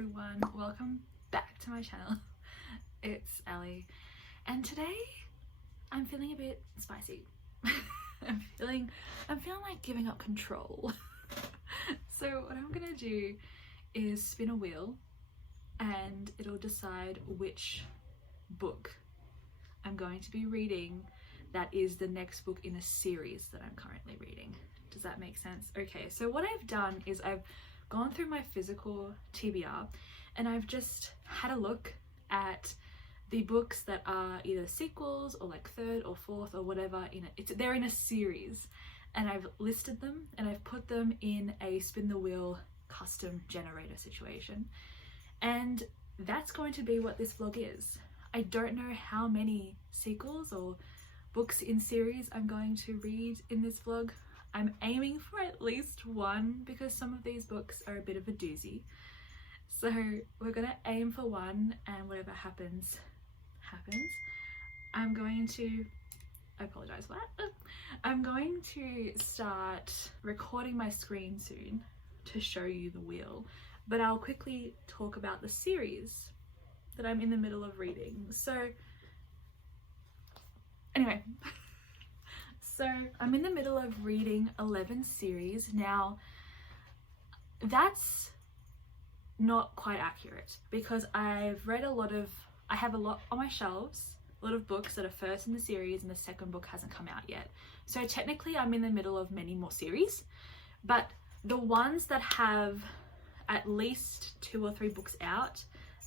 everyone, welcome back to my channel. It's Allie, and today I'm feeling a bit spicy. I'm feeling like giving up control. So what I'm gonna do is spin a wheel and it'll decide which book I'm going to be reading that is the next book in a series that I'm currently reading. Does that make sense? Okay, so what I've done is I've gone through my physical TBR and I've just had a look at the books that are either sequels or like third or fourth or whatever in it. They're in a series, and I've listed them and I've put them in a spin the wheel custom generator situation, and that's going to be what this vlog is. I don't know how many sequels or books in series I'm going to read in this vlog. I'm aiming for at least one because some of these books are a bit of a doozy. So we're gonna aim for one, and whatever happens, happens. I'm going to, I apologize for that. I'm going to start recording my screen soon to show you the wheel, but I'll quickly talk about the series that I'm in the middle of reading. So anyway, so I'm in the middle of reading 11 series. Now, that's not quite accurate because I have a lot on my shelves, a lot of books that are first in the series and the second book hasn't come out yet. So technically I'm in the middle of many more series, but the ones that have at least 2 or 3 books out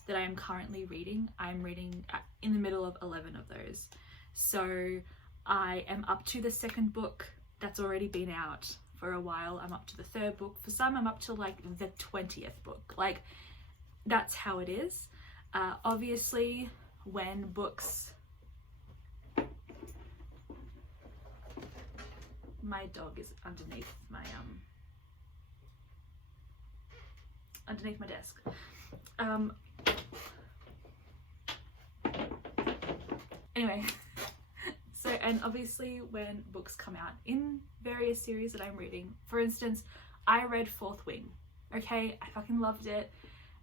that I am currently reading, I'm reading in the middle of 11 of those. So I am up to the second book that's already been out for a while. I'm up to the 3rd book. For some, I'm up to like the 20th book. Like, that's how it is. Obviously, when books... My dog is underneath my desk. Anyway. So, and obviously when books come out in various series that I'm reading, for instance, I read Fourth Wing, okay? I fucking loved it,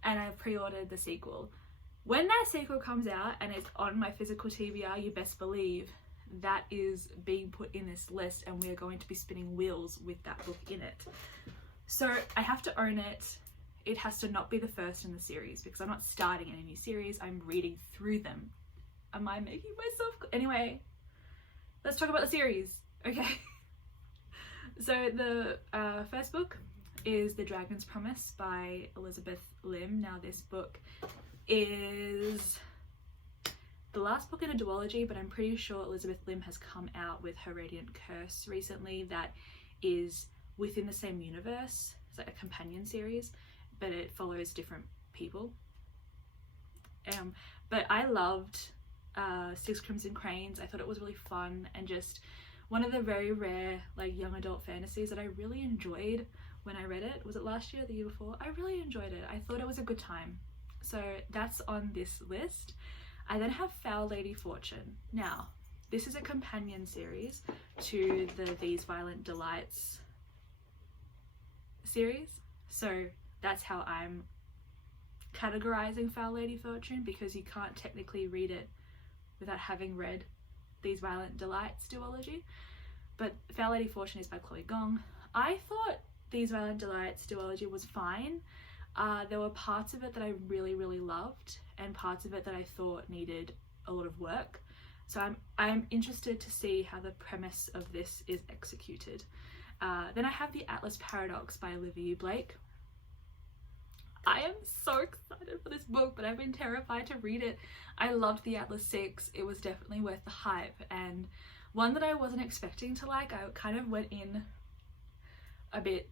and I pre-ordered the sequel. When that sequel comes out and it's on my physical TBR, you best believe that is being put in this list, and we are going to be spinning wheels with that book in it. So I have to own it. It has to not be the first in the series because I'm not starting any new series, I'm reading through them. Am I making myself... Anyway, let's talk about the series, okay? So the first book is The Dragon's Promise by Elizabeth Lim. Now this book is the last book in a duology, but I'm pretty sure Elizabeth Lim has come out with her Radiant Curse recently that is within the same universe. It's like a companion series, but it follows different people. But I loved Six Crimson Cranes. I thought it was really fun and just one of the very rare like young adult fantasies that I really enjoyed when I read it. Was it last year or the year before? I really enjoyed it. I thought it was a good time. So that's on this list. I then have Foul Lady Fortune. Now, this is a companion series to the These Violent Delights series. So that's how I'm categorizing Foul Lady Fortune, because you can't technically read it without having read These Violent Delights duology. But Foul Lady Fortune is by Chloe Gong. I thought These Violent Delights duology was fine. There were parts of it that I really loved and parts of it that I thought needed a lot of work. So I'm interested to see how the premise of this is executed. Then I have The Atlas Paradox by Olivia Blake. I am so excited for this book, but I've been terrified to read it. I loved The Atlas 6. It was definitely worth the hype, and one that I wasn't expecting to like. I kind of went in a bit,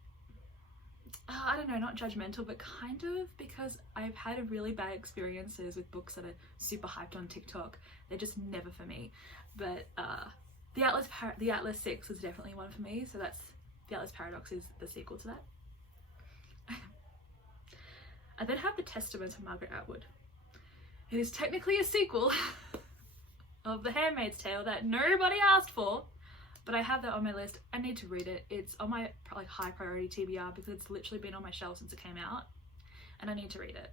I don't know, not judgmental, but kind of, because I've had really bad experiences with books that are super hyped on TikTok. They're just never for me. But The Atlas 6 was definitely one for me, so that's The Atlas Paradox is the sequel to that. I then have The Testament of Margaret Atwood. It is technically a sequel of The Handmaid's Tale that nobody asked for, but I have that on my list. I need to read it. It's on my high priority TBR because it's literally been on my shelf since it came out. and I need to read it.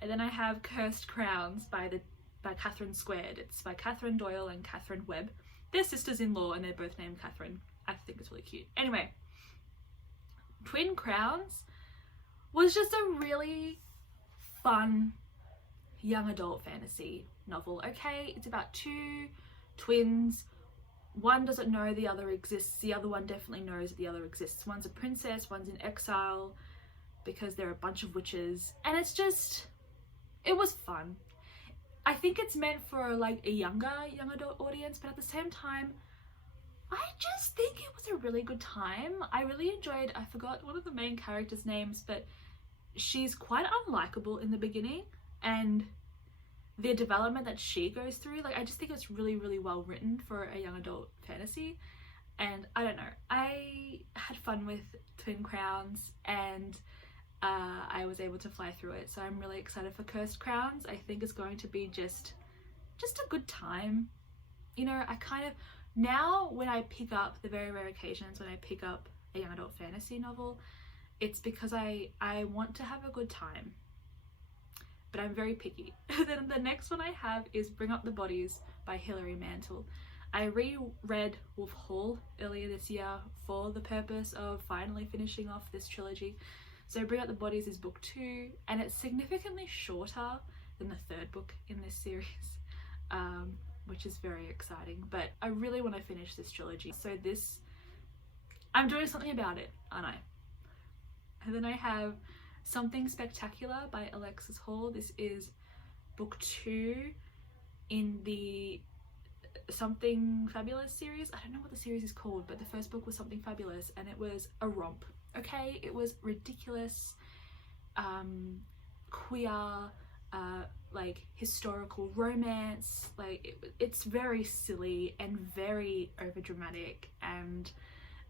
And then I have Cursed Crowns by Catherine Squared. It's by Catherine Doyle and Catherine Webb. They're sisters-in-law and they're both named Catherine. I think it's really cute. Anyway, Twin Crowns was just a really fun young adult fantasy novel. Okay, it's about two twins. One doesn't know the other exists. The other one definitely knows that the other exists. One's a princess, one's in exile because they're a bunch of witches. And it's just, it was fun. I think it's meant for like a young adult audience, but at the same time, I just think it was a really good time. I really enjoyed, I forgot one of the main characters' names, but she's quite unlikable in the beginning, and the development that she goes through, like, I just think it's really, really well written for a young adult fantasy. And I don't know, I had fun with Twin Crowns, and I was able to fly through it. So I'm really excited for Cursed Crowns. I think it's going to be just a good time. You know, I kind of, now when I pick up, the very rare occasions when I pick up a young adult fantasy novel, it's because I want to have a good time, but I'm very picky. Then the next one I have is Bring Up the Bodies by Hilary Mantel. I reread Wolf Hall earlier this year for the purpose of finally finishing off this trilogy. So Bring Up the Bodies is book 2, and it's significantly shorter than the third book in this series, which is very exciting. But I really want to finish this trilogy. So this, I'm doing something about it, aren't I? And then I have Something Spectacular by Alexis Hall. This is book 2 in the Something Fabulous series. I don't know what the series is called, but the first book was Something Fabulous, and it was a romp. Okay, it was ridiculous, queer, like historical romance. Like it's very silly and very overdramatic, and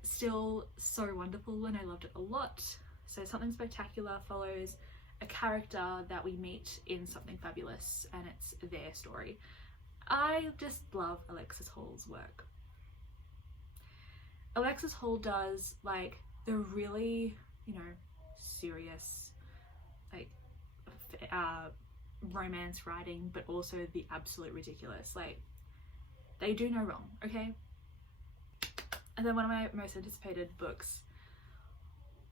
still so wonderful, and I loved it a lot. So Something Spectacular follows a character that we meet in Something Fabulous, and it's their story. I just love Alexis Hall's work. Alexis Hall does like the really, you know, serious, like romance writing, but also the absolute ridiculous. Like, they do no wrong, okay? And then one of my most anticipated books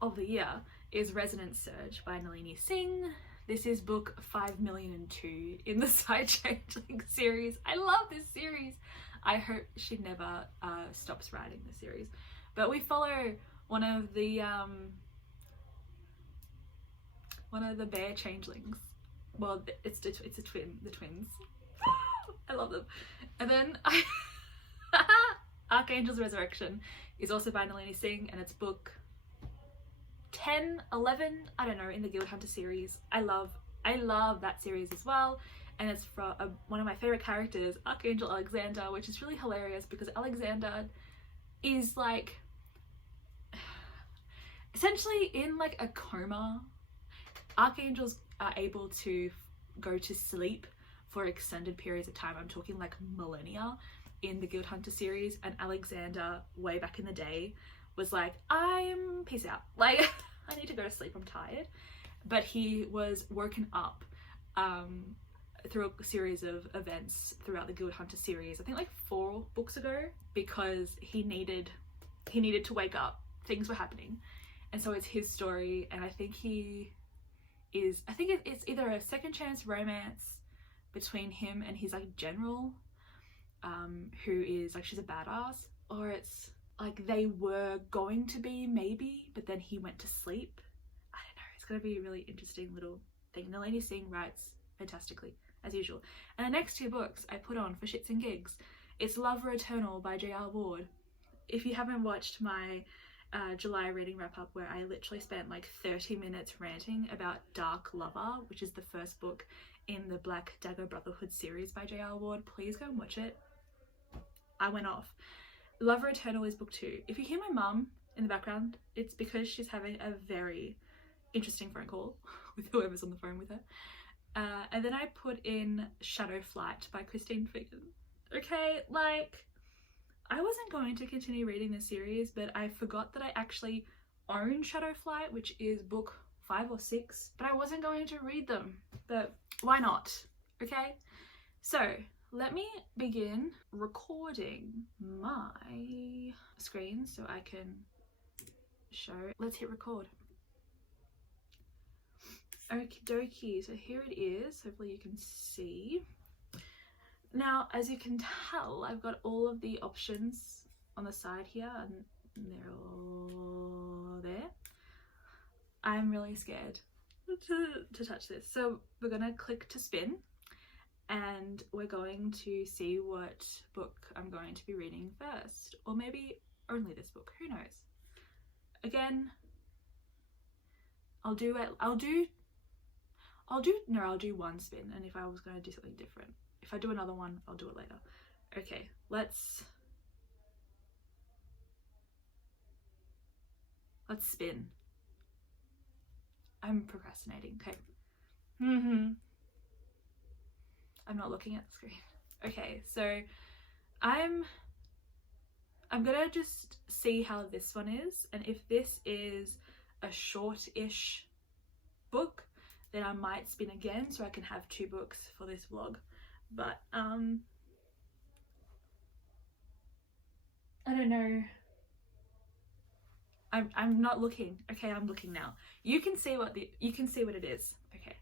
of the year is Resonance Surge by Nalini Singh. This is book 5,000,002 in the Side Changeling series. I love this series. I hope she never stops writing the series. But we follow one of the bear changelings. Well, it's a twin, the twins. I love them. And then Archangel's Resurrection is also by Nalini Singh, and it's book 10, 11, I don't know, in the Guild Hunter series. I love that series as well, and it's from one of my favorite characters, Archangel Alexander, which is really hilarious because Alexander is like essentially in like a coma. Archangels are able to go to sleep for extended periods of time. I'm talking like millennia in the Guild Hunter series, and Alexander way back in the day was like, I'm peace out, like I need to go to sleep, I'm tired. But he was woken up through a series of events throughout the Guild Hunter series, I think like 4 books ago, because he needed to wake up. Things were happening, and so it's his story. And I think it's either a second chance romance between him and his like general, who is like, she's a badass, or it's like they were going to be maybe, but then he went to sleep. I don't know, it's gonna be a really interesting little thing. Nalini Singh writes fantastically, as usual. And the next 2 books I put on for shits and gigs. It's Lover Eternal by J.R. Ward. If you haven't watched my July reading wrap up, where I literally spent like 30 minutes ranting about Dark Lover, which is the first book in the Black Dagger Brotherhood series by J.R. Ward, please go and watch it. I went off. Lover Eternal is book 2. If you hear my mum in the background, it's because she's having a very interesting phone call with whoever's on the phone with her. And then I put in Shadow Flight by Christine Figan. Okay, like, I wasn't going to continue reading this series, but I forgot that I actually own Shadow Flight, which is book 5 or 6, but I wasn't going to read them, but why not? Okay, so let me begin recording my screen so I can show. Let's hit record. Okie dokie, so here it is. Hopefully you can see. Now, as you can tell, I've got all of the options on the side here, and they're all there. I'm really scared to touch this. So we're gonna click to spin, and we're going to see what book I'm going to be reading first, or maybe only this book, who knows. Again, I'll do one spin, and if I was going to do something different, if I do another one, I'll do it later. Okay, let's spin. I'm procrastinating. Okay. I'm not looking at the screen. Okay, so I'm gonna just see how this one is, and if this is a short-ish book, then I might spin again so I can have 2 books for this vlog. But I don't know. I'm not looking. Okay, I'm looking now. You can see what it is. Okay.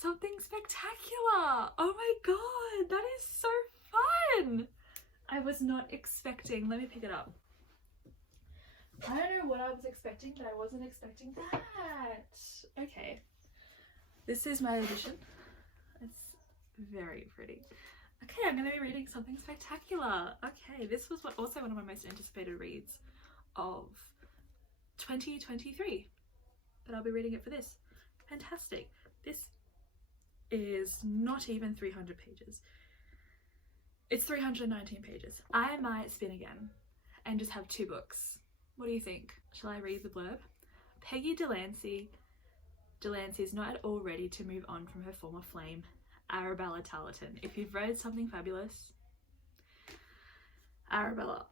Something spectacular. Oh my god, that is so fun. I was not expecting. Let me pick it up. I don't know what I was expecting, but I wasn't expecting that. Okay. This is my edition. It's very pretty. Okay, I'm going to be reading something spectacular. Okay, this was also one of my most anticipated reads of 2023. But I'll be reading it for this. Fantastic. This is not even 300 pages. It's 319 pages. I might spin again and just have 2 books. What do you think? Shall I read the blurb? Peggy Delancey is not at all ready to move on from her former flame, Arabella Tarleton. If you've read Something Fabulous, Arabella.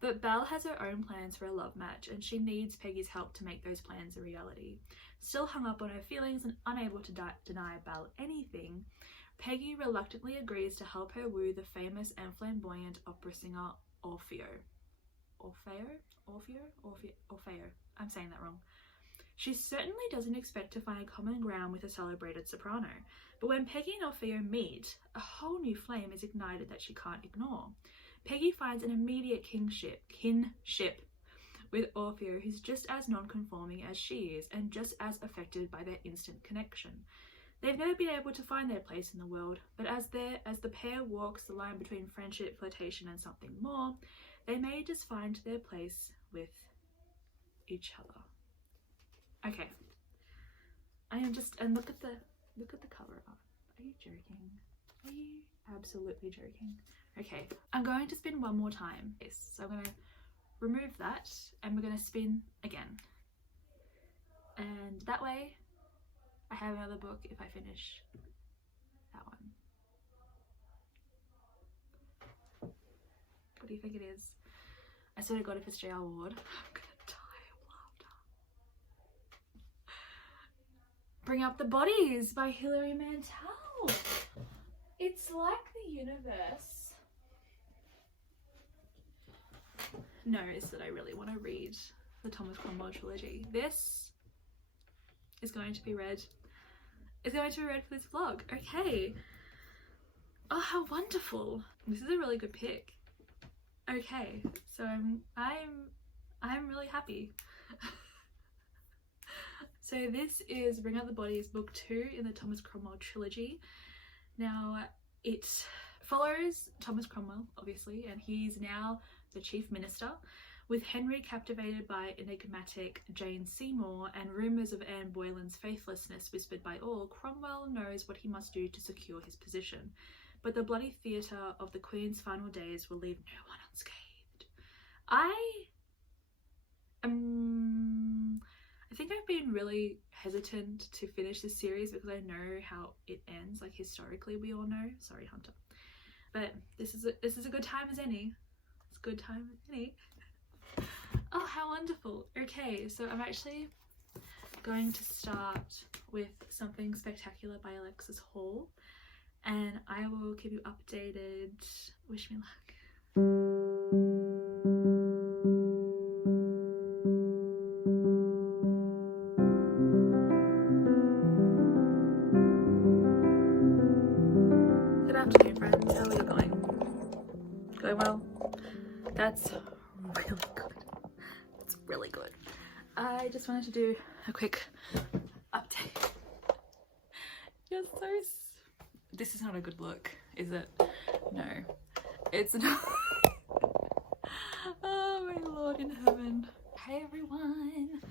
But Belle has her own plans for a love match, and she needs Peggy's help to make those plans a reality. Still hung up on her feelings and unable to deny Belle anything, Peggy reluctantly agrees to help her woo the famous and flamboyant opera singer Orfeo. I'm saying that wrong. She certainly doesn't expect to find common ground with a celebrated soprano, but when Peggy and Orfeo meet, a whole new flame is ignited that she can't ignore. Peggy finds an immediate kinship with Orfeo, who's just as non-conforming as she is and just as affected by their instant connection. They've never been able to find their place in the world, but as the pair walks the line between friendship, flirtation and something more, they may just find their place with each other. Okay. And look at the cover art. Are you joking? Are you absolutely joking? Okay, I'm going to spin one more time. Yes, so I'm going to remove that and we're going to spin again. And that way I have another book if I finish that one. What do you think it is? I sort of got it for J.R. Ward. I'm gonna die of laughter. Bring Up the Bodies by Hilary Mantel. It's like the universe knows that I really want to read the Thomas Cromwell trilogy. This is going to be read. It's going to be read for this vlog. Okay. Oh, how wonderful! This is a really good pick. Okay, so I'm really happy. So this is Bring Up the Bodies book 2 in the Thomas Cromwell trilogy. Now it follows Thomas Cromwell, obviously, and he's now the chief minister, with Henry captivated by enigmatic Jane Seymour and rumours of Anne Boleyn's faithlessness whispered by all. Cromwell knows what he must do to secure his position, but the bloody theatre of the Queen's final days will leave no one unscathed. I think I've been really hesitant to finish this series because I know how it ends, like historically we all know. Sorry, Hunter. But this is a good time as any. It's a good time as any. Oh, how wonderful. Okay, so I'm actually going to start with Something Spectacular by Alexis Hall, and I will keep you updated. Wish me luck. Good afternoon, friends. How are you going? Going well? That's really good. It's really good. I just wanted to do a quick update. You're so... This is not a good look, is it? No, it's not. Oh my Lord in heaven. Hey everyone.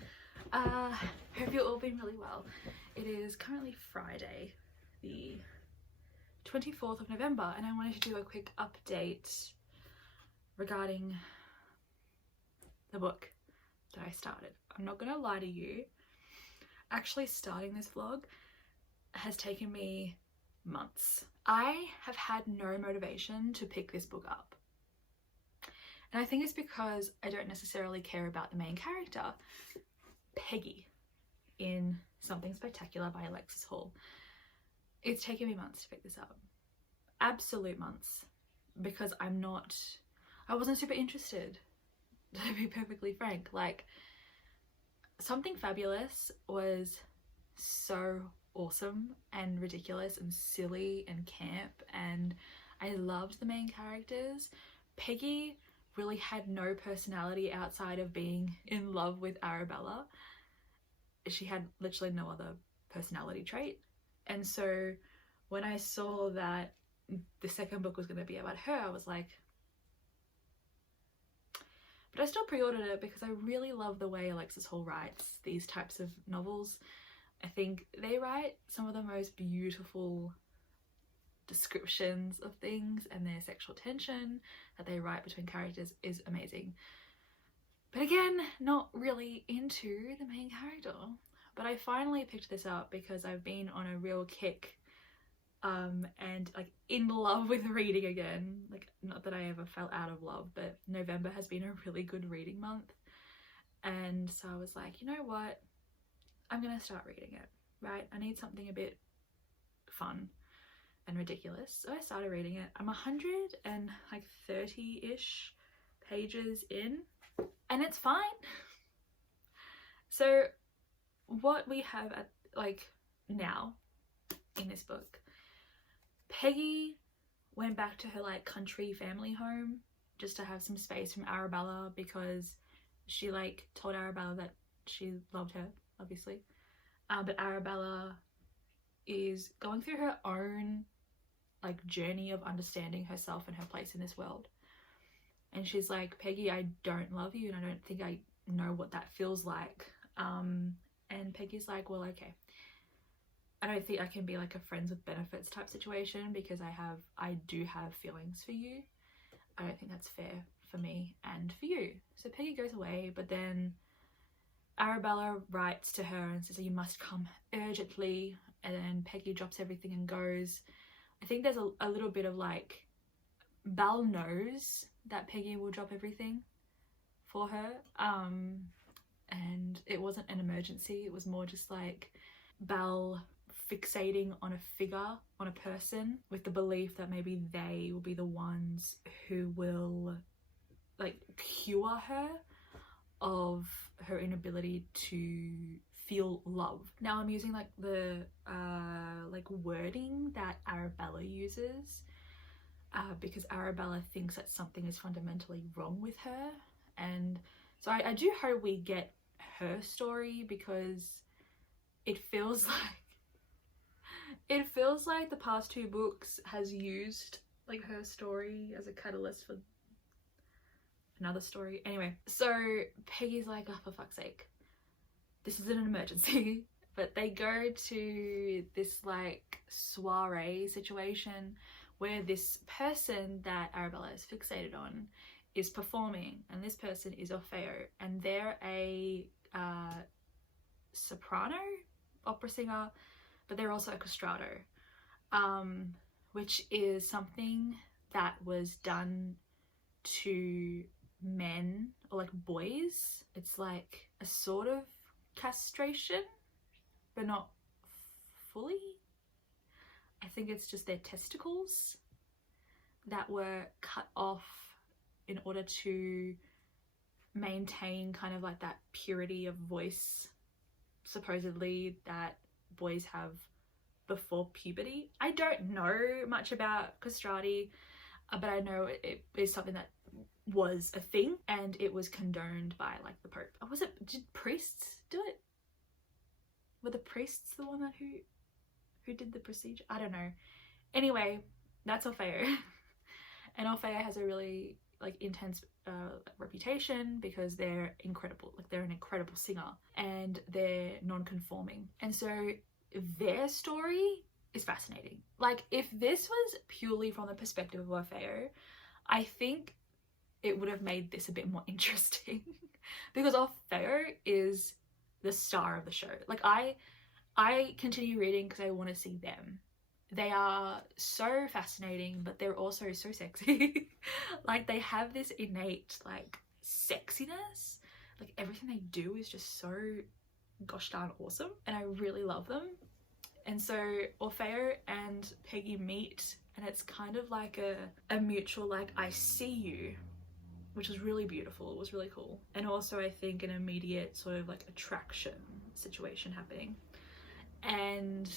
Hope you've all been really well. It is currently Friday, the 24th of November, and I wanted to do a quick update regarding the book that I started. I'm not gonna lie to you, actually starting this vlog has taken me months. I have had no motivation to pick this book up, and I think it's because I don't necessarily care about the main character, Peggy, in Something Spectacular by Alexis Hall. It's taken me months to pick this up, absolute months, because I wasn't super interested, to be perfectly frank. Like, Something Fabulous was so awesome and ridiculous and silly and camp, and I loved the main characters. Peggy really had no personality outside of being in love with Arabella. She had literally no other personality trait, and so when I saw that the second book was going to be about her, I was like, but I still pre-ordered it because I really love the way Alexis Hall writes these types of novels. I think they write some of the most beautiful descriptions of things, and their sexual tension that they write between characters is amazing. But again, not really into the main character. But I finally picked this up because I've been on a real kick and like in love with reading again. Like, not that I ever fell out of love, but November has been a really good reading month, and so I was like, you know what, I'm gonna start reading it, right? I need something a bit fun and ridiculous. So I started reading it. I'm 130-ish pages in, and it's fine. So what we have at like now in this book, Peggy went back to her like country family home just to have some space from Arabella, because she like told Arabella that she loved her, obviously, but Arabella is going through her own like journey of understanding herself and her place in this world, and she's like, Peggy, I don't love you, and I don't think I know what that feels like. And Peggy's like, well, okay, I don't think I can be like a friends with benefits type situation, because I do have feelings for you. I don't think that's fair for me and for you. So Peggy goes away, but then Arabella writes to her and says, you must come urgently, and then Peggy drops everything and goes. I think there's a little bit of like, Belle knows that Peggy will drop everything for her, and it wasn't an emergency. It was more just like Belle fixating on a figure, on a person, with the belief that maybe they will be the ones who will like cure her of her inability to feel love. Now I'm using like the like wording that Arabella uses, because Arabella thinks that something is fundamentally wrong with her, and so I do hope we get her story, because it feels like the past two books has used like her story as a catalyst for another story. Anyway, so Peggy's like, oh, for fuck's sake, this isn't an emergency. But they go to this like soiree situation where this person that Arabella is fixated on is performing, and this person is Orfeo, and they're a soprano, opera singer, but they're also a castrato, which is something that was done to men or like boys. It's like a sort of castration, but not fully. I think it's just their testicles that were cut off in order to maintain kind of like that purity of voice, supposedly, that boys have before puberty. I don't know much about castrati, but I know it is something that was a thing, and it was condoned by like the Pope. Was it, did priests do it? Were the priests the one that who did the procedure? I don't know. Anyway, that's Orfeo. And Orfeo has a really like intense reputation because they're incredible. Like, they're an incredible singer and they're non-conforming, and so their story is fascinating. Like, if this was purely from the perspective of Orfeo, I think it would have made this a bit more interesting because Orfeo is the star of the show. Like, I continue reading because I want to see them. They are so fascinating, but they're also so sexy. Like, they have this innate like sexiness. Like, everything they do is just so gosh darn awesome, and I really love them. And so Orfeo and Peggy meet, and it's kind of like a mutual like, I see you, which was really beautiful. It was really cool. And also I think an immediate sort of like attraction situation happening. And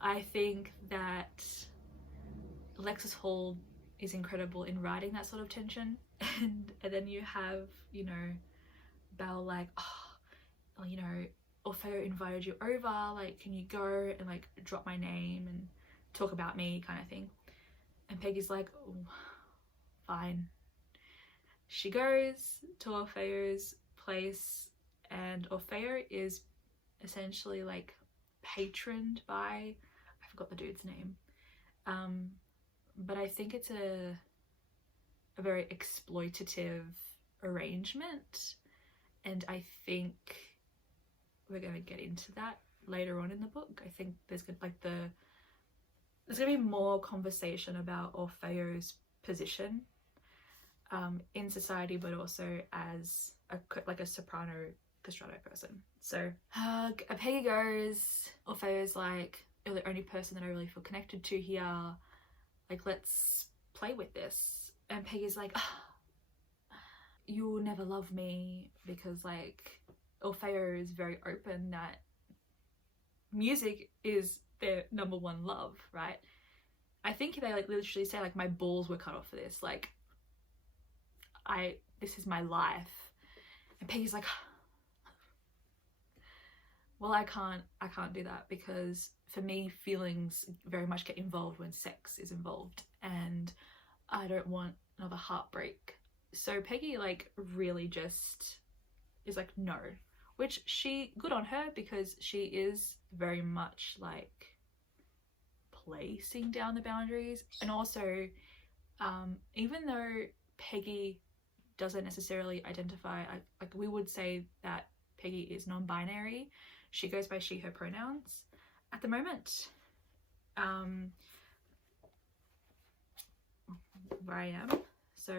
I think that Alexis Hall is incredible in writing that sort of tension. And then you have, you know, Belle like, oh, you know, Orfeo invited you over, like, can you go and like drop my name and talk about me, kind of thing. And Peggy's like, oh, fine. She goes to Orfeo's place, and Orfeo is essentially like patroned by, I forgot the dude's name, but I think it's a very exploitative arrangement, and I think we're going to get into that later on in the book. I think there's gonna be more conversation about Orfeo's position in society, but also as a soprano castrato person. So Peggy goes, Orfeo's like, you're the only person that I really feel connected to here, like, let's play with this. And Peggy's like, you'll never love me, because like Orfeo is very open that music is their number one love, right? I think they like literally say like, my balls were cut off for this, like this is my life. And Peggy's like, well, I can't do that, because for me, feelings very much get involved when sex is involved, and I don't want another heartbreak. So Peggy like really just is like, no, which good on her, because she is very much like placing down the boundaries. And also even though Peggy doesn't necessarily identify, like we would say that Peggy is non-binary, she goes by she, her pronouns at the moment. Where I am, so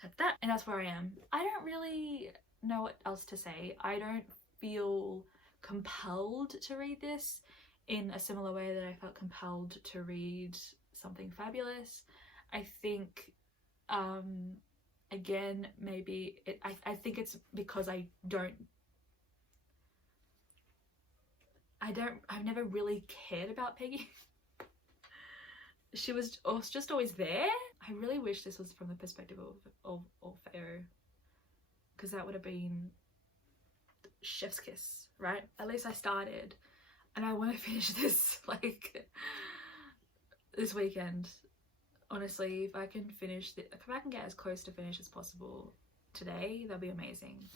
that's that, and that's where I am. I don't really know what else to say. I don't feel compelled to read this in a similar way that I felt compelled to read Something Fabulous. I think again, maybe I think it's because I've never really cared about Peggy. She was just always there. I really wish this was from the perspective of Orfeo, because that would have been chef's kiss, right? At least I started, and I want to finish this like this weekend. Honestly, if I can get as close to finish as possible today, that'd be amazing.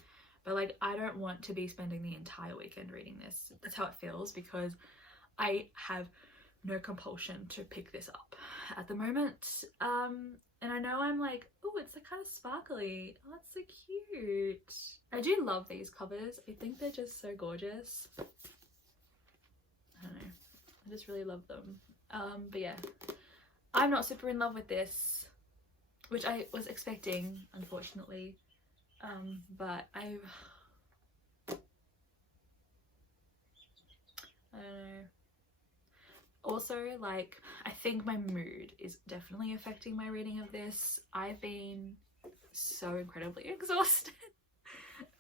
But like, I don't want to be spending the entire weekend reading this. That's how it feels, because I have no compulsion to pick this up at the moment. And I know I'm like, oh, it's like kind of sparkly. Oh, that's so cute. I do love these covers. I think they're just so gorgeous. I don't know, I just really love them. But yeah, I'm not super in love with this, which I was expecting, unfortunately. But I don't know. Also, like, I think my mood is definitely affecting my reading of this. I've been so incredibly exhausted.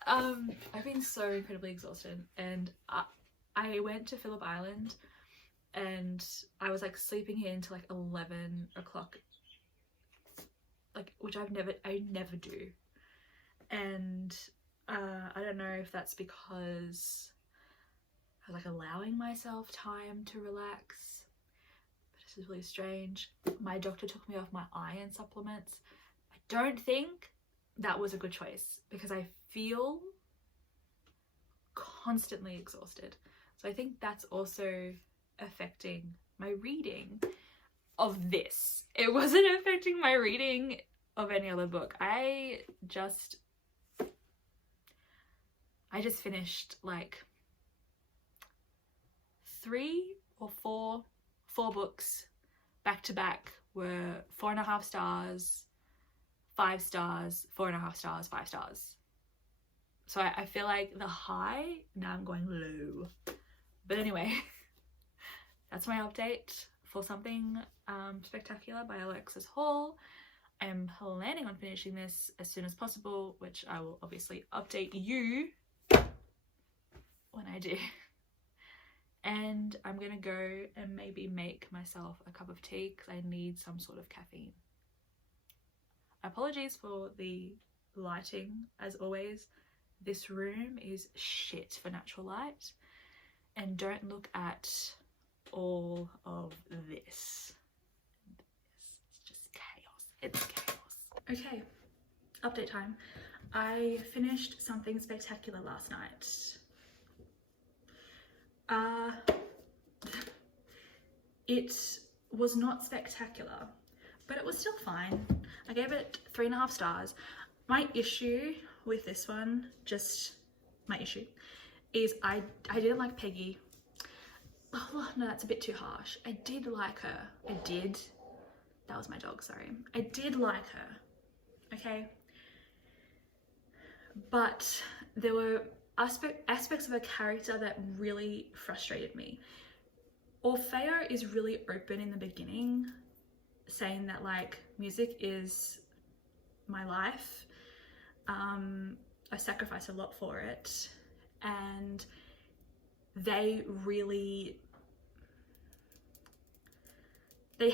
I've been so incredibly exhausted, and I went to Phillip Island, and I was like sleeping here until like 11 o'clock, like, which I never do. And I don't know if that's because I was like allowing myself time to relax, but this is really strange. My doctor took me off my iron supplements. I don't think that was a good choice because I feel constantly exhausted. So I think that's also affecting my reading of this. It wasn't affecting my reading of any other book. I just finished like 3 or 4 books back to back were 4.5 stars, 5 stars, 4.5 stars, 5 stars. So I feel like the high, now I'm going low. But anyway, that's my update for Something Spectacular by Alexis Hall. I'm planning on finishing this as soon as possible, which I will obviously update you when I do. And I'm gonna go and maybe make myself a cup of tea because I need some sort of caffeine. Apologies for the lighting, as always. This room is shit for natural light, and don't look at all of this. It's just chaos. It's chaos. Okay, update time. I finished Something Spectacular last night. It was not spectacular, but it was still fine. I gave it 3.5 stars. My issue with this one, is I didn't like Peggy. Oh no, that's a bit too harsh. I did like her. That was my dog, sorry. I did like her, okay? But there were aspects of her character that really frustrated me. Orfeo is really open in the beginning, saying that like music is my life. I sacrifice a lot for it, and they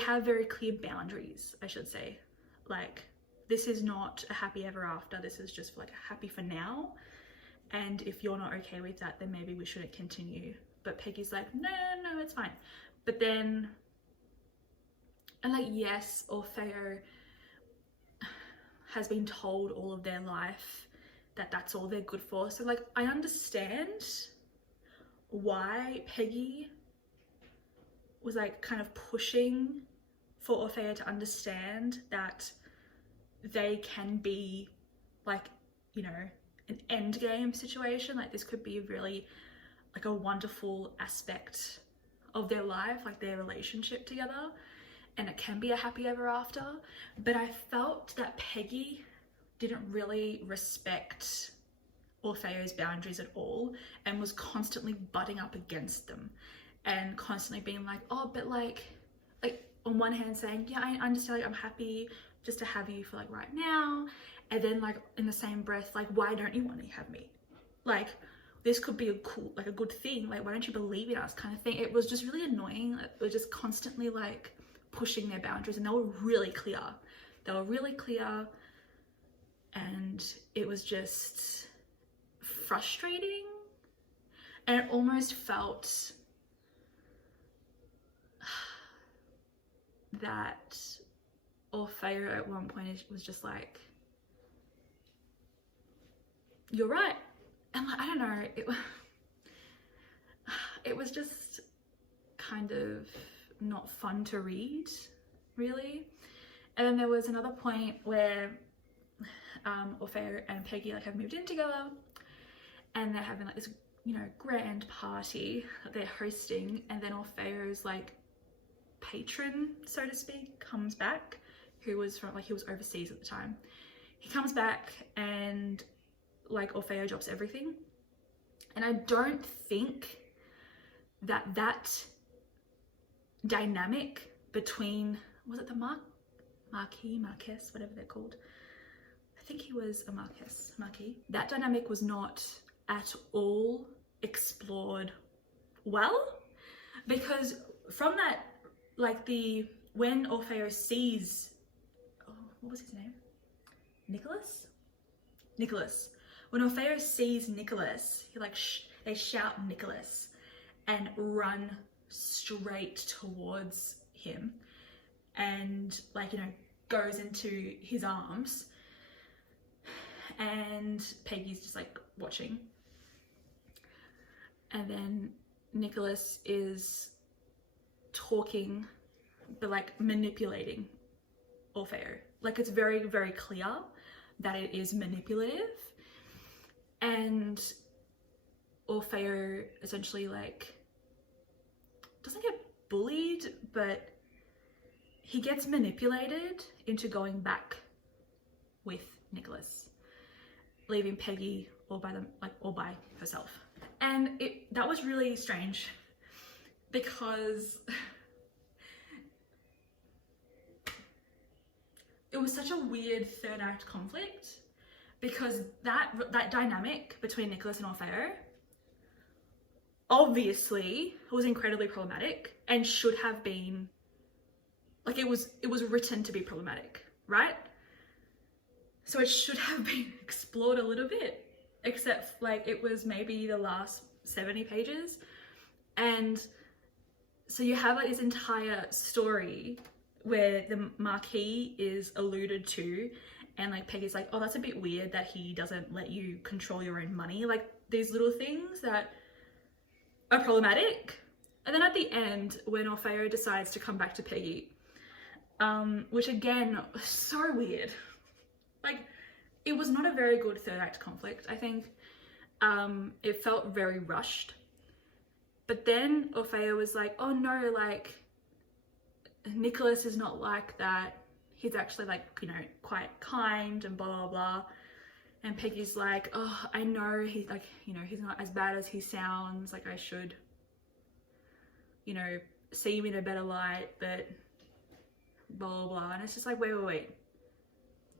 have very clear boundaries, I should say. Like, this is not a happy ever after, this is just like a happy for now, and if you're not okay with that, then maybe we shouldn't continue. But Peggy's like, no, it's fine. But then, and like, yes, Orfeo has been told all of their life that that's all they're good for. So like, I understand why Peggy was like kind of pushing for Orfeo to understand that they can be like, you know, an end game situation. Like, this could be really like a wonderful aspect of their life, like their relationship together, and it can be a happy ever after. But I felt that Peggy didn't really respect Orfeo's boundaries at all, and was constantly butting up against them, and constantly being like, oh, but like on one hand saying, yeah, I understand, like, I'm happy just to have you for like right now, and then like in the same breath, like, why don't you want to have me? Like, this could be a cool, like a good thing, like, why don't you believe in us, kind of thing. It was just really annoying. It was just constantly like pushing their boundaries, and they were really clear, and it was just frustrating. And it almost felt that Orfeo at one point was just like, you're right. And like, I don't know, it was just kind of not fun to read, really. And then there was another point where Orfeo and Peggy like have moved in together, and they're having like this, you know, grand party that they're hosting, and then Orfeo's like patron, so to speak, comes back, who was from, like, he was overseas at the time. He comes back and like Orfeo drops everything. And I don't think that dynamic between, was it the Marquess, whatever they're called. I think he was a Marquis. That dynamic was not at all explored well, because from that, like when Orfeo sees, what was his name? Nicholas. When Orfeo sees Nicholas, he like they shout Nicholas and run straight towards him, and like, you know, goes into his arms, and Peggy's just like watching, and then Nicholas is talking but like manipulating Orfeo. Like, it's very, very clear that it is manipulative, and Orfeo essentially like doesn't get bullied, but he gets manipulated into going back with Nicholas, leaving Peggy all by herself. And that was really strange, because it was such a weird third act conflict, because that dynamic between Nicholas and Orfeo obviously was incredibly problematic and should have been, like, it was written to be problematic, right? So it should have been explored a little bit, except like it was maybe the last 70 pages. And so you have like this entire story where the Marquis is alluded to, and like Peggy's like, oh, that's a bit weird that he doesn't let you control your own money. Like, these little things that are problematic. And then at the end, when Orfeo decides to come back to Peggy, which again, so weird. Like, it was not a very good third act conflict. I think it felt very rushed. But then Orfeo was like, oh no, like, Nicholas is not like that. He's actually like, you know, quite kind and blah, blah, blah. And Peggy's like, oh, I know he's like, you know, he's not as bad as he sounds. Like, I should, you know, see him in a better light, but blah, blah, blah. And it's just like, wait.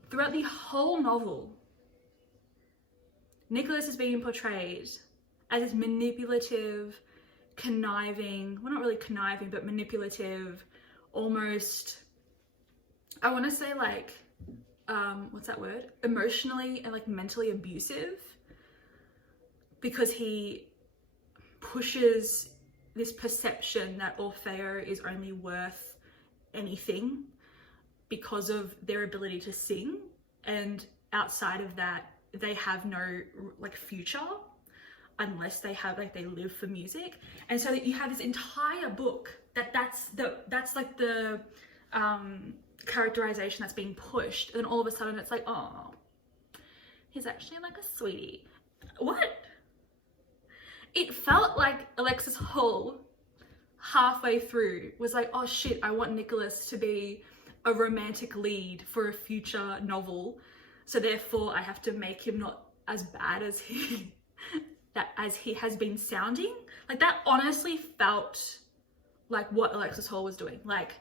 Throughout the whole novel, Nicholas is being portrayed as this manipulative, conniving, well, not really conniving, but manipulative, almost, I want to say like, what's that word? Emotionally and like mentally abusive, because he pushes this perception that Orfeo is only worth anything because of their ability to sing, and outside of that they have no like future unless they have like, they live for music. And so that you have this entire book that's like the characterization that's being pushed, and then all of a sudden it's like, oh, he's actually like a sweetie. What? It felt like Alexis Hall halfway through was like, oh shit, I want Nicholas to be a romantic lead for a future novel, so therefore I have to make him not as bad as he has been sounding. Like, that honestly felt like what Alexis Hall was doing. Like,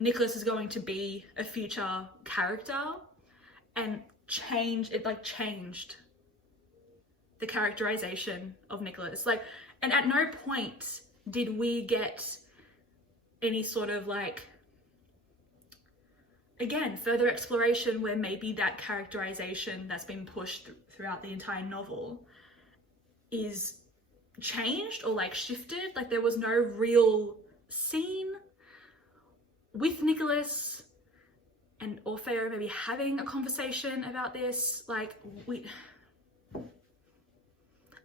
Nicholas is going to be a future character, and changed the characterization of Nicholas. Like, and at no point did we get any sort of like, again, further exploration where maybe that characterization that's been pushed throughout the entire novel is changed or like shifted. Like, there was no real scene with Nicholas and Orfeo maybe having a conversation about this. Like,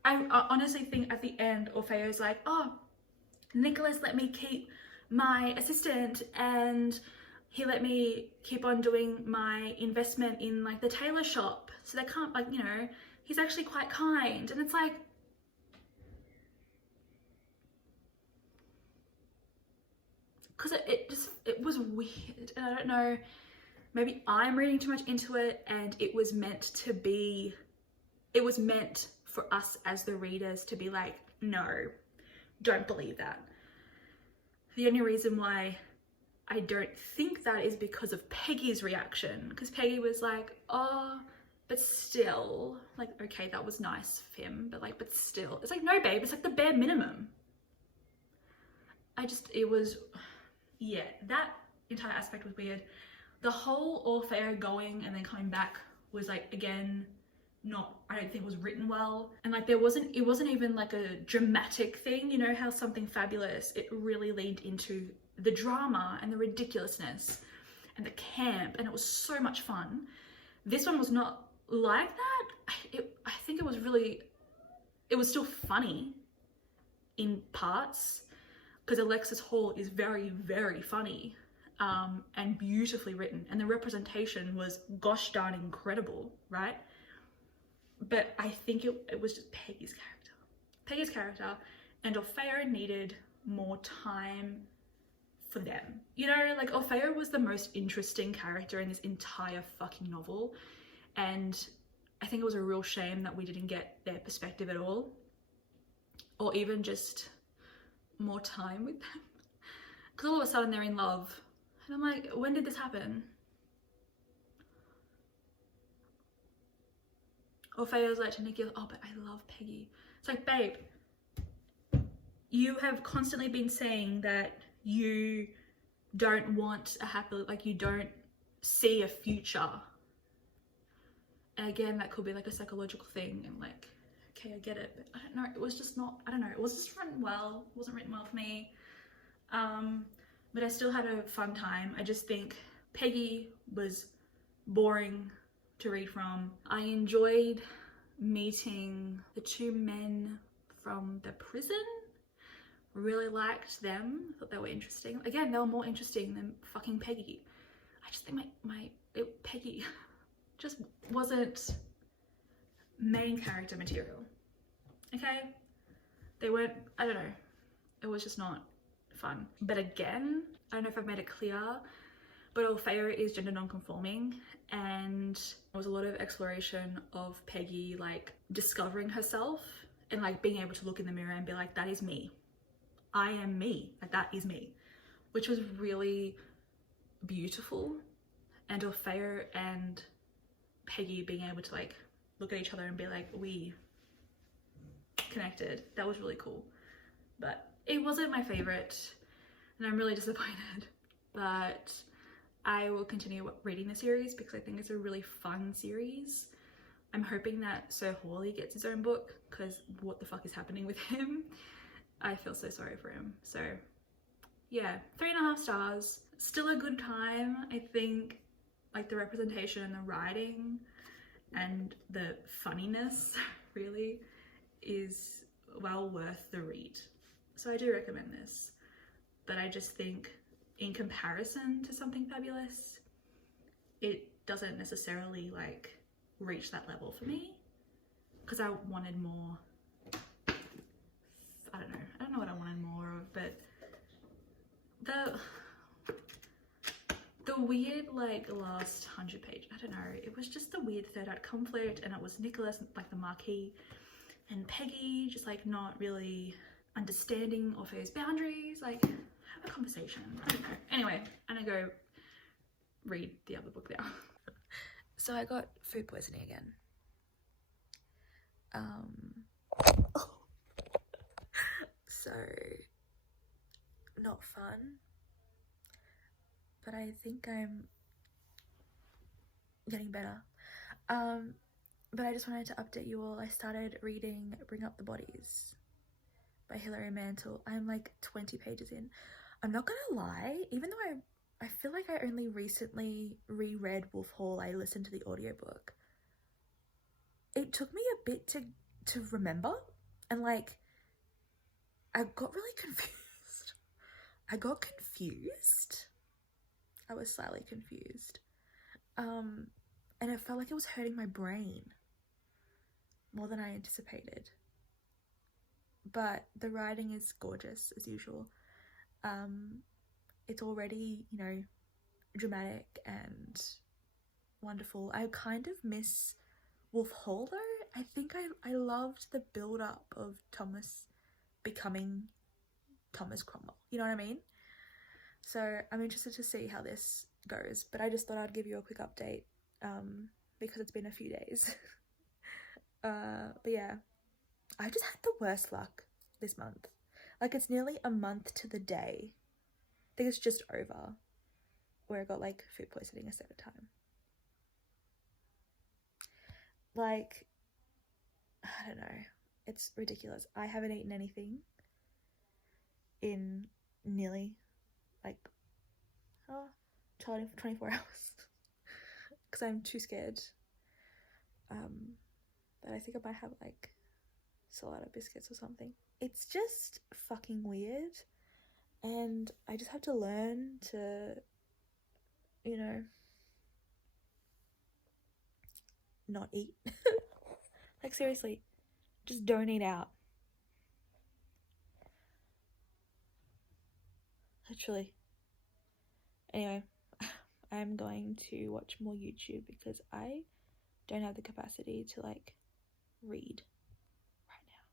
I honestly think at the end Orfeo's like, oh, Nicholas let me keep my assistant, and he let me keep on doing my investment in like the tailor shop, so they can't, like, you know, he's actually quite kind. And it's like, because it was weird, and I don't know, maybe I'm reading too much into it, and it was meant to be it was meant for us as the readers to be like, no, don't believe that. The only reason why I don't think that is because of Peggy's reaction, because Peggy was like, oh, but still, like, okay, that was nice of him, but like, but still, it's like, no babe, it's like the bare minimum. It was, yeah, that entire aspect was weird. The whole Orfeo going and then coming back was like, again, not, I don't think it was written well. And like it wasn't even like a dramatic thing, you know how something fabulous, it really leaned into the drama and the ridiculousness and the camp, and it was so much fun. This one was not like that. I think it was still funny in parts, because Alexis Hall is very, very funny and beautifully written, and the representation was gosh darn incredible, right? But I think it was just Peggy's character, and Orfeo needed more time for them. You know, like Orfeo was the most interesting character in this entire fucking novel, and I think it was a real shame that we didn't get their perspective at all, or even just more time with them, because all of a sudden they're in love, and I'm like, when did this happen? Orfeo's like to Nikki, oh, but I love Peggy. It's like, babe, you have constantly been saying that you don't want a happy, like you don't see a future. And again, that could be like a psychological thing, and like, okay, I get it, but I don't know, it was just not, I don't know, it was just written well, it wasn't written well for me. But I still had a fun time. I just think Peggy was boring to read from. I enjoyed meeting the two men from the prison. Really liked them, thought they were interesting. Again, they were more interesting than fucking Peggy. I just think Peggy just wasn't main character material. Okay? They weren't, I don't know, it was just not fun. But again, I don't know if I've made it clear, but Orfeo is gender non-conforming, and there was a lot of exploration of Peggy like discovering herself and like being able to look in the mirror and be like, that is me. I am me, like that is me, which was really beautiful. And Orfeo and Peggy being able to like look at each other and be like, we connected, that was really cool. But it wasn't my favorite, and I'm really disappointed, but I will continue reading the series because I think it's a really fun series. I'm hoping that Sir Hawley gets his own book, because what the fuck is happening with him? I feel so sorry for him. So yeah, 3.5 stars. Still a good time. I think like the representation and the writing and the funniness really is well worth the read. So I do recommend this, but I just think in comparison to something fabulous, it doesn't necessarily like reach that level for me, because I wanted more. I don't know what I wanted more of, but the weird like last 100 pages, I don't know, it was just the weird third act conflict, and it was Nicholas, like the Marquis, and Peggy just like not really understanding Orfeo's boundaries. Like, have a conversation. I don't know. Anyway, I'm gonna go read the other book now. So I got food poisoning again. So not fun, but I think I'm getting better. But I just wanted to update you all. I started reading Bring Up the Bodies by Hilary Mantel. I'm like 20 pages in. I'm not gonna lie, even though I feel like I only recently reread Wolf Hall, I listened to the audiobook. It took me a bit to remember, and like I got really confused. I was slightly confused. And it felt like it was hurting my brain more than I anticipated. But the writing is gorgeous as usual. It's already, you know, dramatic and wonderful. I kind of miss Wolf Hall though, I think I loved the build up of Thomas becoming Thomas Cromwell, you know what I mean? So I'm interested to see how this goes, but I just thought I'd give you a quick update because it's been a few days. But yeah, I just had the worst luck this month. Like, it's nearly a month to the day. I think it's just over where I got like food poisoning a second time. Like, I don't know, it's ridiculous. I haven't eaten anything in nearly like 24 hours because I'm too scared. But I think I might have like salada biscuits or something. It's just fucking weird, and I just have to learn to, you know, not eat. Like, seriously, just don't eat out. Literally. Anyway, I'm going to watch more YouTube because I don't have the capacity to like read right now.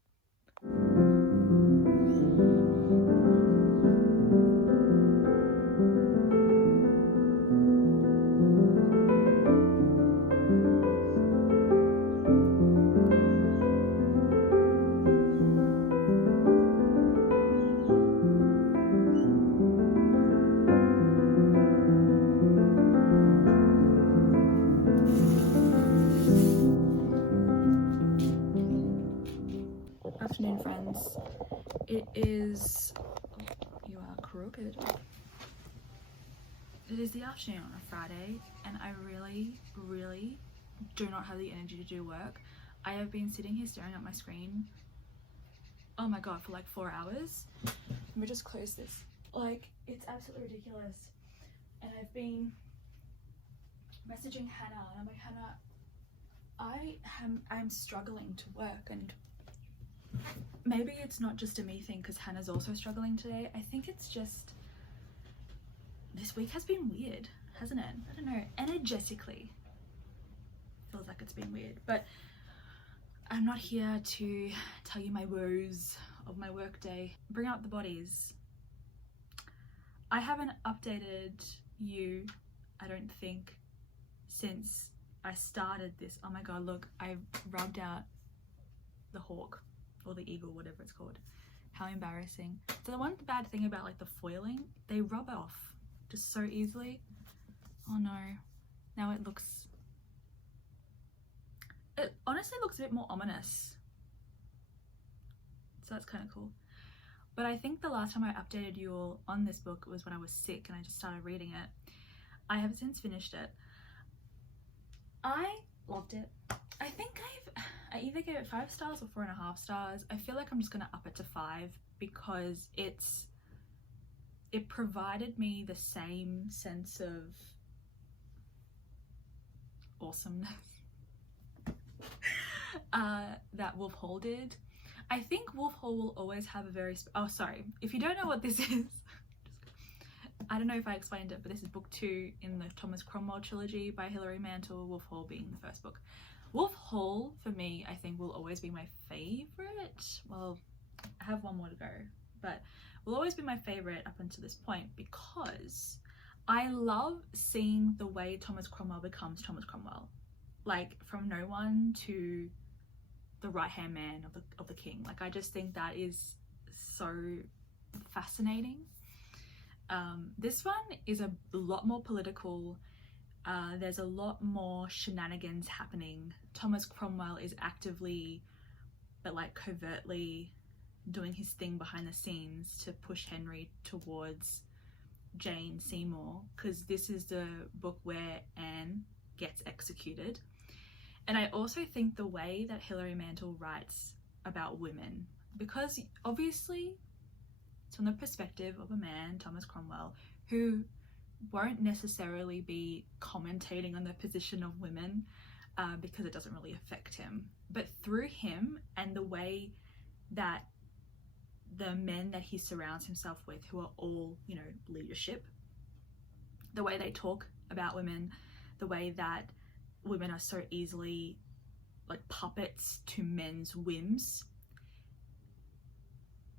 Afternoon, friends. It is, you are crooked. It is the afternoon on a Friday, and I really do not have the energy to do work. I have been sitting here staring at my screen, oh my god, for like 4 hours. Let me just close this. Like, it's absolutely ridiculous. And I've been messaging Hannah, and I'm like, Hannah, I'm struggling to work, and maybe it's not just a me thing because Hannah's also struggling today. I think it's just, this week has been weird, hasn't it? I don't know, energetically feels like it's been weird, but I'm not here to tell you my woes of my work day. Bring out the bodies. I haven't updated you, I don't think, since I started this. Oh my god, look, I rubbed out the hawk or the eagle, whatever it's called. How embarrassing. So the one bad thing about like the foiling, they rub off just so easily. Oh no, now it honestly looks a bit more ominous, so that's kind of cool. But I think the last time I updated you all on this book was when I was sick and I just started reading it. I have since finished it. I loved it. I think I either gave it 5 stars or 4.5 stars. I feel like I'm just gonna up it to 5 because it provided me the same sense of awesomeness that Wolf Hall did. I think Wolf Hall will always have a very oh sorry, if you don't know what this is, I don't know if I explained it, but this is book 2 in the Thomas Cromwell trilogy by Hilary Mantel, Wolf Hall being the first book. Wolf Hall, for me, I think will always be my favourite. Well, I have one more to go, but will always be my favourite up until this point because I love seeing the way Thomas Cromwell becomes Thomas Cromwell. Like, from no one to the right-hand man of the king. Like, I just think that is so fascinating. This one is a lot more political. There's a lot more shenanigans happening. Thomas Cromwell is actively, but like covertly, doing his thing behind the scenes to push Henry towards Jane Seymour, because this is the book where Anne gets executed. And I also think the way that Hilary Mantel writes about women, because obviously it's from the perspective of a man, Thomas Cromwell, who won't necessarily be commentating on the position of women because it doesn't really affect him. But through him and the way that the men that he surrounds himself with, who are all, you know, leadership, the way they talk about women, the way that women are so easily like puppets to men's whims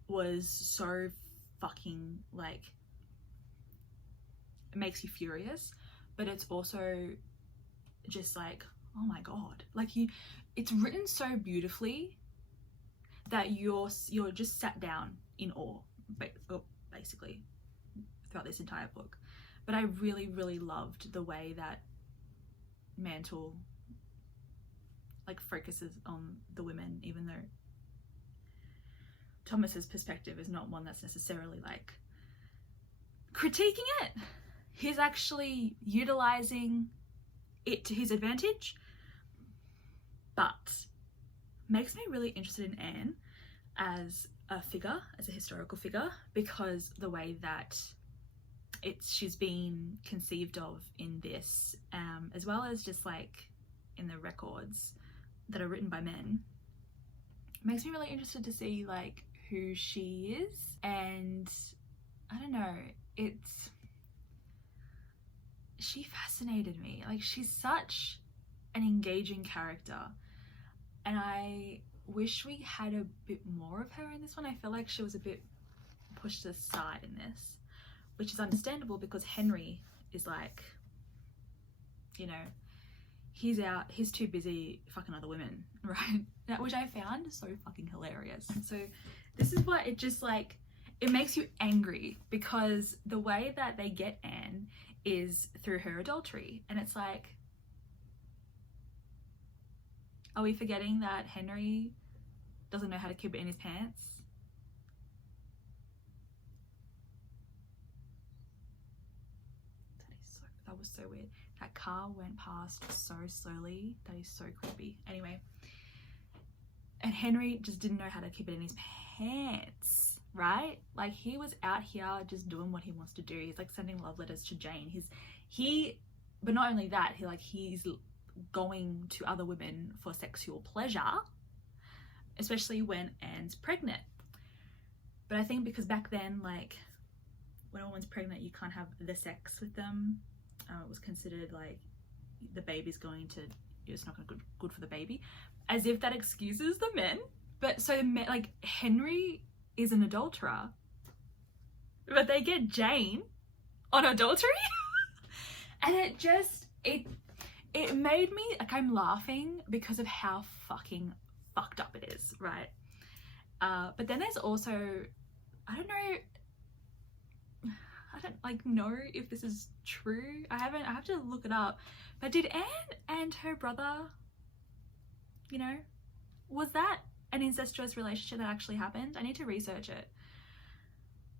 was so fucking like, it makes you furious, but it's also just like, oh my god, like it's written so beautifully that you're just sat down in awe, basically, throughout this entire book. But I really loved the way that Mantel like focuses on the women, even though Thomas's perspective is not one that's necessarily like critiquing it. He's actually utilizing it to his advantage, but makes me really interested in Anne as a figure, as a historical figure, because the way that she's been conceived of in this, as well as just like in the records that are written by men, makes me really interested to see like who she is. And I don't know, she fascinated me. Like, she's such an engaging character, and I wish we had a bit more of her in this one. I feel like she was a bit pushed aside in this, which is understandable because Henry is like, you know, he's too busy fucking other women, right? Which I found so fucking hilarious. So this is what it just like, it makes you angry, because the way that they get Anne is through her adultery, and it's like, are we forgetting that Henry doesn't know how to keep it in his pants? That was so weird. That car went past so slowly. That is so creepy. Anyway, and Henry just didn't know how to keep it in his pants, right? Like, he was out here just doing what he wants to do. He's like sending love letters to Jane. But not only that, he's going to other women for sexual pleasure, especially when Anne's pregnant. But I think because back then, like, when a woman's pregnant, you can't have the sex with them. It was considered like the baby's going to, it's not good for the baby, as if that excuses the men. But so like, Henry is an adulterer, but they get Jane on adultery. And it made me like, I'm laughing because of how fucking fucked up it is, right? But then there's also, I don't like know if this is true. I have to look it up. But did Anne and her brother, you know, was that an incestuous relationship that actually happened? I need to research it,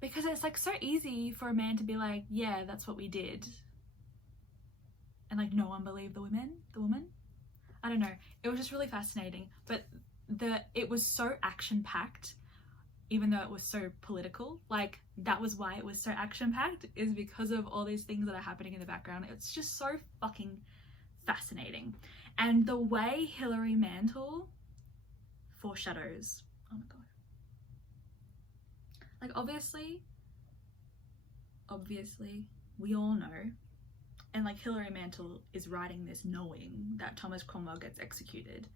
because it's like so easy for a man to be like, yeah, that's what we did, and like no one believed the woman. I don't know, it was just really fascinating. But it was so action-packed, even though it was so political. Like, that was why it was so action-packed, is because of all these things that are happening in the background. It's just so fucking fascinating. And the way Hilary Mantel foreshadows, oh my god, like, obviously we all know, and like, Hilary Mantel is writing this knowing that Thomas Cromwell gets executed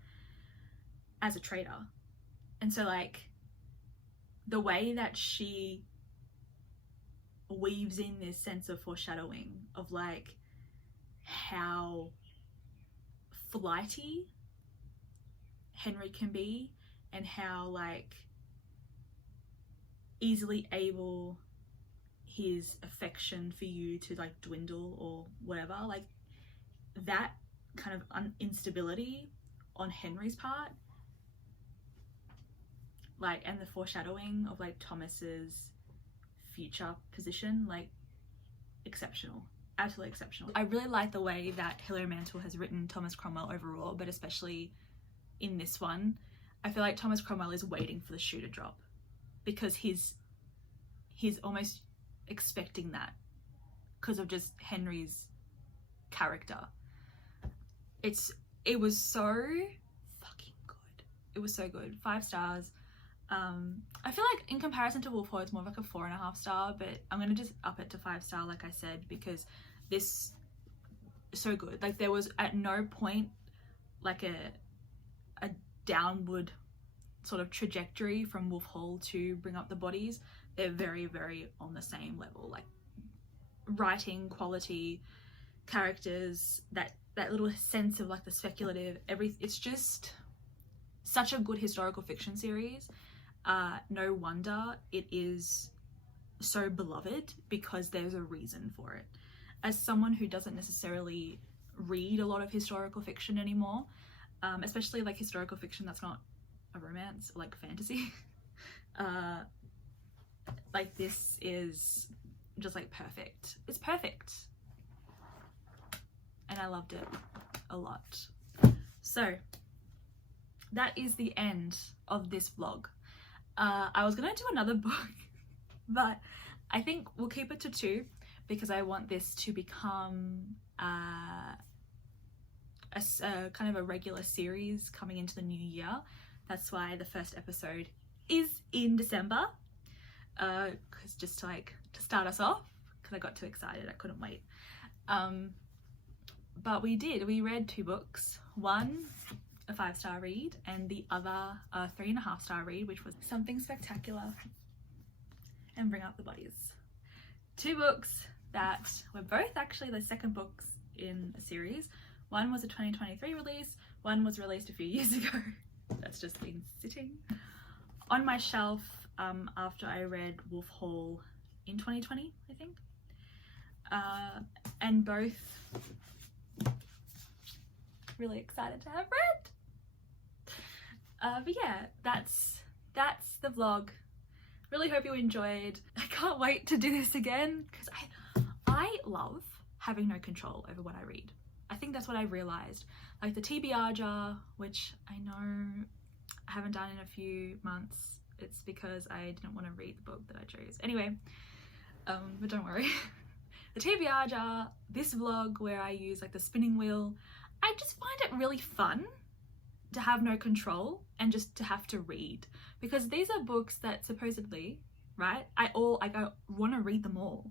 as a traitor. And so like, the way that she weaves in this sense of foreshadowing of like how flighty Henry can be, and how like easily able his affection for you to like dwindle or whatever, like that kind of instability on Henry's part, like, and the foreshadowing of like Thomas's future position, like, exceptional, absolutely exceptional. I really like the way that Hilary Mantel has written Thomas Cromwell overall, but especially in this one, I feel like Thomas Cromwell is waiting for the shoe to drop, because he's almost expecting that because of just Henry's character. It was so fucking good. It was so good. 5 stars. I feel like in comparison to Wolf Hall, it's more of like a 4.5 star, but I'm gonna just up it to 5 star, like I said, because this is so good. Like, there was at no point like a downward sort of trajectory from Wolf Hall to Bring Up the Bodies. They're very, very on the same level, like writing quality, characters, that little sense of like the speculative, it's just such a good historical fiction series. No wonder it is so beloved, because there's a reason for it. As someone who doesn't necessarily read a lot of historical fiction anymore, especially like historical fiction that's not a romance, like fantasy, like this is just like perfect. It's perfect. And I loved it a lot. So that is the end of this vlog. I was gonna do another book, but I think we'll keep it to 2 because I want this to become a kind of a regular series coming into the new year. That's why the first episode is in December, because just to start us off, because I got too excited, I couldn't wait. But we read 2 books, one a 5-star read and the other a 3.5-star read, which was Something Spectacular and Bring Up the Bodies. 2 books that were both actually the second books in a series. One was a 2023 release, one was released a few years ago. That's just been sitting on my shelf after I read Wolf Hall in 2020, I think. And both really excited to have read. But yeah, that's the vlog. Really hope you enjoyed. I can't wait to do this again, because I love having no control over what I read. I think that's what I realized. Like the TBR jar, which I know I haven't done in a few months. It's because I didn't want to read the book that I chose. Anyway, but don't worry. The TBR jar, this vlog where I use like the spinning wheel, I just find it really fun to have no control and just to have to read, because these are books that supposedly, right, I want to read them all.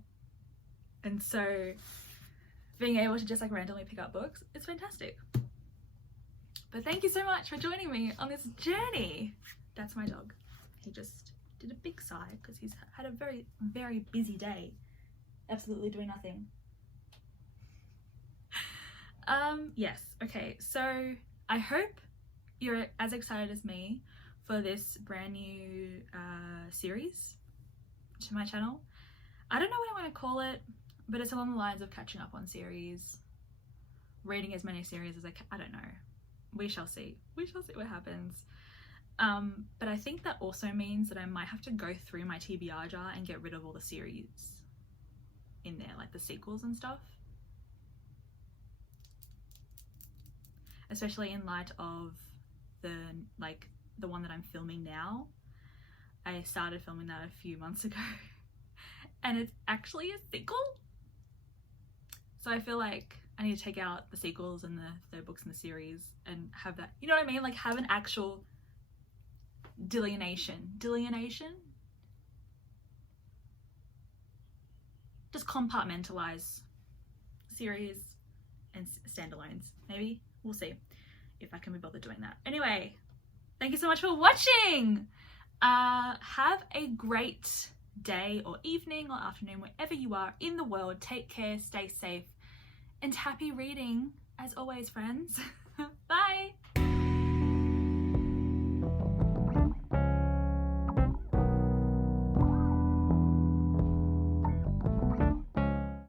And so being able to just like randomly pick up books, it's fantastic. But thank you so much for joining me on this journey. That's my dog. He just did a big sigh because he's had a very, very busy day, absolutely doing nothing. Yes, okay, so I hope you're as excited as me for this brand new series to my channel. I don't know what I want to call it, but it's along the lines of catching up on series, reading as many series as I can. I don't know. We shall see. We shall see what happens. But I think that also means that I might have to go through my TBR jar and get rid of all the series in there, like the sequels and stuff. Especially in light of the one that I'm filming now. I started filming that a few months ago and it's actually a sequel. So I feel like I need to take out the sequels and the books in the series and have that, you know what I mean? Like have an actual delineation. Just compartmentalize series and standalones. Maybe, we'll see if I can be bothered doing that. Anyway, thank you so much for watching. Have a great day or evening or afternoon, wherever you are in the world. Take care, stay safe, and happy reading as always, friends. Bye.